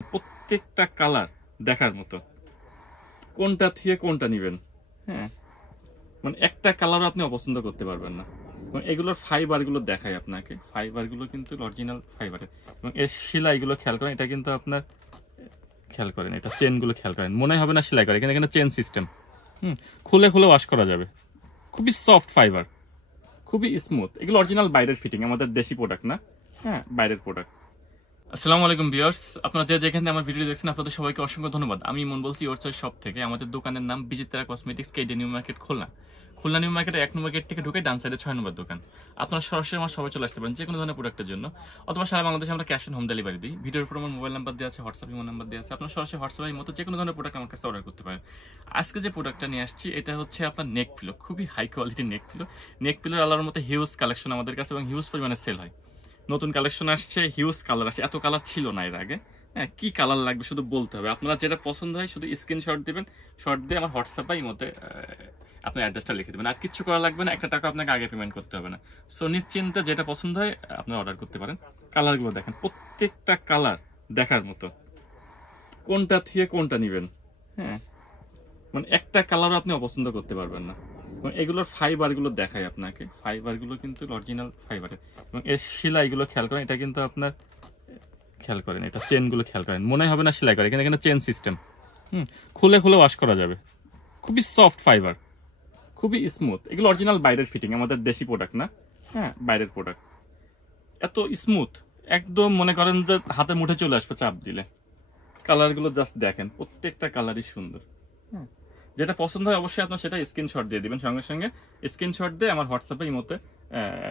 প্রত্যেকটা কালার দেখার মতো, কোনটা থেকে কোনটা নিবেন। হ্যাঁ, মানে একটা কালারও আপনি অপছন্দ করতে পারবেন না। এবং এগুলোর ফাইবার গুলো দেখাই আপনাকে, ফাইবার গুলো কিন্তু অরিজিনাল ফাইবারের। এবং এর সেলাইগুলো খেয়াল করেন, এটা কিন্তু আপনার খেয়াল করেন, এটা চেন গুলো খেয়াল করেন, মনে হবে না সেলাই করে, কিন্তু এখানে চেন সিস্টেম। খুলে খুলে ওয়াশ করা যাবে। খুবই সফট ফাইবার, খুবই স্মুথ। এগুলো অরিজিনাল বাইরের ফিটিং, আমাদের দেশি প্রোডাক্ট না। হ্যাঁ, বাইরের প্রোডাক্ট। আসসালামু আলাইকুম ভিউয়ার্স, আপনারা যেখানে আমার ভিডিও দেখছেন আপনাদের সবাইকে অসংখ্য ধন্যবাদ। আমি ইমন বলছি ইওর চয়েস শপ থেকে। আমাদের দোকানের নাম বিচিত্রা কসমেটিক্স, কেডি নিউ মার্কেট, খুলনা। খুলনা নিউ মার্কেটের 1 নম্বর গেট থেকে ঢুকে ডান সাইডে 6 নম্বর দোকান। আপনারা সরাসরি আমার সবাই চলে আসতে পারেন যে কোনো ধরনের প্রোডাক্টের জন্য, অথবা সারা বাংলাদেশে আমরা ক্যাশ অন হোম ডেলিভারি দিই। ভিডিওর উপর আমার মোবাইল নাম্বার দেওয়া আছে, হোয়াটসঅ্যাপ ইমো নাম্বার দেওয়া আছে। আপনারা সরাসরি হোয়াটসঅ্যাপের মতো যে কোনো ধরনের প্রোডাক্ট আমার কাছে অর্ডার করতে পারেন। আজকে যে প্রোডাক্টটা নিয়ে আসছি এটা হচ্ছে আপনার নেক পিলো, খুবই হাই কোয়ালিটির নেক পিলো। নেক পিলোর আলার মতো হিউজ কালেকশন আমাদের কাছে এবং হিউজ পরিমাণে সেল হয়। নতুন কালেকশন আসছে, হিউজ কালার আসছে, এত কালার ছিল না এর আগে। হ্যাঁ, কি কালার লাগবে শুধু বলতে হবে। আপনারা যেটা পছন্দ হয় শুধু স্ক্রিনশট দিবেন, শর্ট দিয়ে আমার হোয়াটসঅ্যাপে এই মতে আপনার অ্যাড্রেসটা লিখে দেবেন। আর কিছু করা লাগবে না, একটা টাকা আপনাকে আগে পেমেন্ট করতে হবে না। সো নিশ্চিন্তে যেটা পছন্দ হয় আপনারা অর্ডার করতে পারেন। কালারগুলো দেখেন, প্রত্যেকটা কালার দেখার মতো, কোনটা থেকে কোনটা নিবেন। হ্যাঁ, মানে একটা কালারও আপনি অপছন্দ করতে পারবেন না। এবং এগুলোর ফাইবার গুলো দেখাই আপনাকে, ফাইবার গুলো কিন্তু অরিজিনাল ফাইবারের। এবং এর সেলাইগুলো খেয়াল করেন, এটা কিন্তু আপনার খেয়াল করেন, এটা চেন গুলো খেয়াল করেন, মনে হবে না সেলাই করে, কিন্তু এখানে চেন সিস্টেম। খুলে খুলে ওয়াশ করা যাবে। খুবই সফট ফাইবার, খুবই স্মুথ। এগুলো অরিজিনাল বাইরের ফিটিং, আমাদের দেশি প্রোডাক্ট না। হ্যাঁ, বাইরের প্রোডাক্ট। এত স্মুথ, একদম মনে করেন যে হাতে মুঠে চলে আসবে চাপ দিলে। কালারগুলো জাস্ট দেখেন, প্রত্যেকটা কালারই সুন্দর। হ্যাঁ, যেটা পছন্দ হয় অবশ্যই আপনার সেটা স্ক্রিনশট দিয়ে দিবেন, সঙ্গে সঙ্গে স্ক্রিনশট দিয়ে আমার হোয়াটসঅ্যাপে এই মতে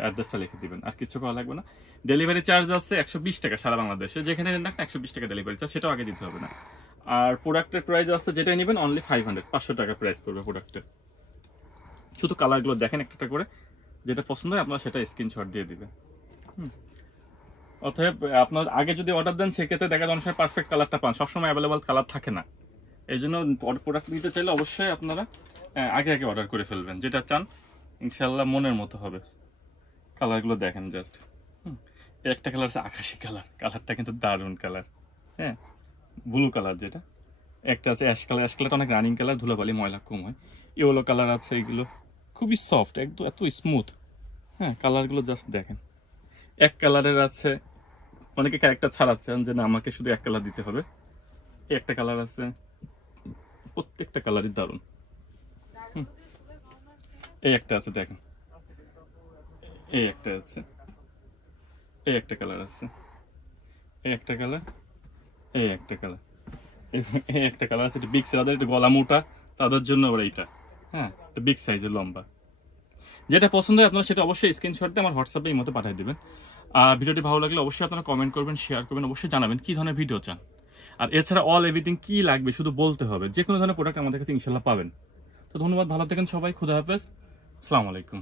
অ্যাড্রেসটা লিখে দিবেন। আর কিছু করা লাগবে না। ডেলিভারি চার্জ আছে 120 টাকা সারা বাংলাদেশে, যেখানে নেন না 120 টাকা ডেলিভারি চার্জ, সেটাও আগে দিতে হবে না। আর প্রোডাক্টের প্রাইস আছে, যেটাই নেবেন অনলি 500 টাকা প্রাইস পড়বে প্রোডাক্টের। শুধু কালারগুলো দেখেন একটা করে, যেটা পছন্দ হয় আপনার সেটা স্ক্রিনশট দিয়ে দিবেন। অতএব আপনার আগে যদি অর্ডার দেন সেক্ষেত্রে দেখা যায় অনেক সময় পারফেক্ট কালারটা পান, সবসময় অ্যাভেলেবল কালার থাকে না। এই জন্য প্রোডাক্ট নিতে চাইলে অবশ্যই আপনারা আগে আগে অর্ডার করে ফেলবেন, যেটা চান ইনশাল্লাহ মনের মতো হবে। কালারগুলো দেখেন জাস্ট। একটা কালার আছে আকাশি কালার, কালারটা কিন্তু দারুণ কালার। হ্যাঁ, ব্লু কালার যেটা। একটা আছে অ্যাশ কালার, অ্যাশ কালারটা অনেক রানিং কালার, ধুলাবালি ময়লা কম হয়। ইয়েলো কালার আছে, এগুলো খুবই সফট, একদম এত স্মুথ। হ্যাঁ, কালারগুলো জাস্ট দেখেন। এক কালারের আছে, অনেকে ক্যারেক্টার ছাড়াচ্ছেন যে না আমাকে শুধু এক কালার দিতে হবে। এই একটা কালার আছে, প্রত্যেকটা কালারই দারুণ। এই একটা আছে দেখেন, এই একটা আছে, এই একটা কালার আছে, এই একটা কালার, এই একটা কালার, এই একটা কালার আছে। এটা বিগ সাইজ, যাদের একটু গলা মোটা তাদের জন্য আবার এইটা। হ্যাঁ, এটা বিগ সাইজের লম্বা। যেটা পছন্দ হয় আপনারা সেটা অবশ্যই স্ক্রিনশট দিয়ে আমার হোয়াটসঅ্যাপে এই মতো পাঠিয়ে দেবেন। আর ভিডিওটি ভালো লাগলে অবশ্যই আপনারা কমেন্ট করবেন, শেয়ার করবেন, অবশ্যই জানাবেন কি ধরনের ভিডিও চান। আর এছাড়া অল এভরিথিং কি লাগবে শুধু বলতে হবে, যে কোনো ধরনের প্রোডাক্ট আমাদের কাছে ইনশাল্লাহ পাবেন। তো ধন্যবাদ, ভালো থাকেন সবাই, খুদা হাফেজ, আসসালামু আলাইকুম।